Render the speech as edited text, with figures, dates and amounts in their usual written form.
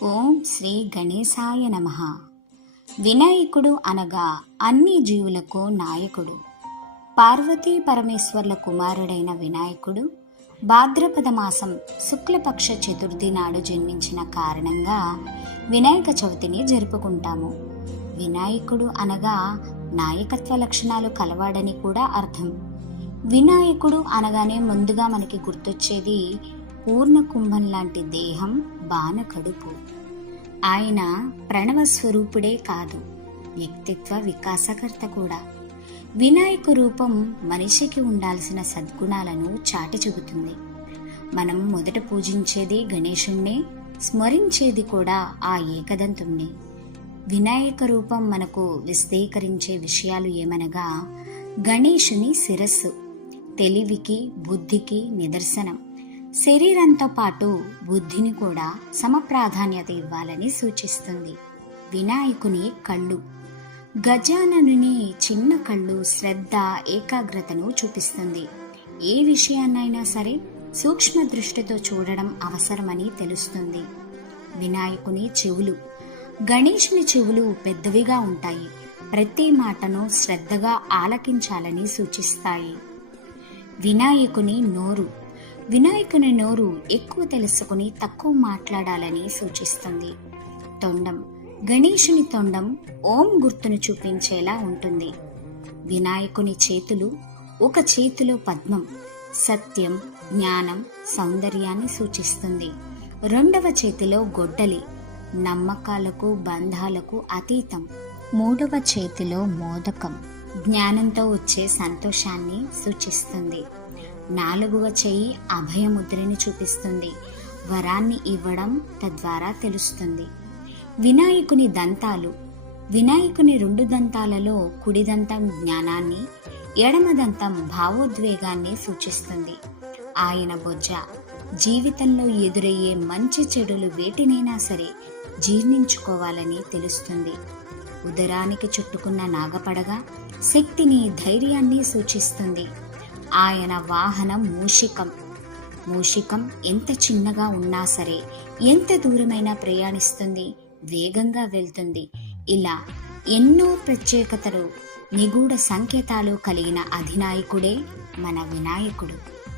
ఓం శ్రీ గణేశాయ నమః. వినాయకుడు అనగా అన్ని జీవులకు నాయకుడు. పార్వతీ పరమేశ్వర్ల కుమారుడైన వినాయకుడు భాద్రపద మాసం శుక్లపక్ష చతుర్థి నాడు జన్మించిన కారణంగా వినాయక చవితిని జరుపుకుంటాము. వినాయకుడు అనగా నాయకత్వ లక్షణాలు కలవాడని కూడా అర్థం. వినాయకుడు అనగానే ముందుగా మనకి గుర్తొచ్చేది పూర్ణ కుంభం లాంటి దేహం, బాణ కడుపు. ఆయన ప్రణవ స్వరూపుడే కాదు, వ్యక్తిత్వ వికాసకర్త కూడా. వినాయక రూపం మనిషికి ఉండాల్సిన సద్గుణాలను చాటి చెబుతుంది. మనం మొదట పూజించేది గణేశుణ్ణే, స్మరించేది కూడా ఆ ఏకదంతుణ్ణి. వినాయక రూపం మనకు విశదీకరించే విషయాలు ఏమనగా, గణేశుని శిరస్సు తెలివికి, బుద్ధికి నిదర్శనం. శరీరంతో పాటు బుద్ధిని కూడా సమప్రాధాన్యత ఇవ్వాలని సూచిస్తుంది. వినాయకుని కళ్ళు, గజాననుని చిన్న కళ్ళు శ్రద్ధ, ఏకాగ్రతను చూపిస్తుంది. ఏ విషయాన్నైనా సరే సూక్ష్మ దృష్టితో చూడడం అవసరమని తెలుస్తుంది. వినాయకుని చెవులు, గణేశుని చెవులు పెద్దవిగా ఉంటాయి. ప్రతి మాటను శ్రద్ధగా ఆలకించాలని సూచిస్తాయి. వినాయకుని నోరు, వినాయకుని నోరు ఎక్కువ తెలుసుకుని తక్కువ మాట్లాడాలని సూచిస్తుంది. తొండం, గణేశుని తొండం ఓం గుర్తును చూపించేలా ఉంటుంది. వినాయకుని చేతులు, ఒక చేతిలో పద్మం సత్యం, జ్ఞానం, సౌందర్యాన్ని సూచిస్తుంది. రెండవ చేతిలో గొడ్డలి నమ్మకాలకు, బంధాలకు అతీతం. మూడవ చేతిలో మోదకం జ్ఞానంతో వచ్చే సంతోషాన్ని సూచిస్తుంది. నాలుగవ చెయ్యి అభయముద్రని చూపిస్తుంది. వరాన్ని ఇవ్వడం తద్వారా తెలుస్తుంది. వినాయకుని దంతాలు, వినాయకుని రెండు దంతాలలో కుడి దంతం జ్ఞానాన్ని, ఎడమ దంతం భావోద్వేగాన్ని సూచిస్తుంది. ఆయన బొజ్జ, జీవితంలో ఎదురయ్యే మంచి చెడులు వేటినైనా సరే జీర్ణించుకోవాలని తెలుస్తుంది. ఉదరానికి చుట్టుకున్న నాగపడగ శక్తిని, ధైర్యాన్ని సూచిస్తుంది. ఆయన వాహనం మూషికం. మూషికం ఎంత చిన్నగా ఉన్నా సరే ఎంత దూరమైనా ప్రయాణిస్తుంది, వేగంగా వెళ్తుంది. ఇలా ఎన్నో ప్రత్యేకతలు, నిగూఢ సంకేతాలు కలిగిన అధినాయకుడే మన వినాయకుడు.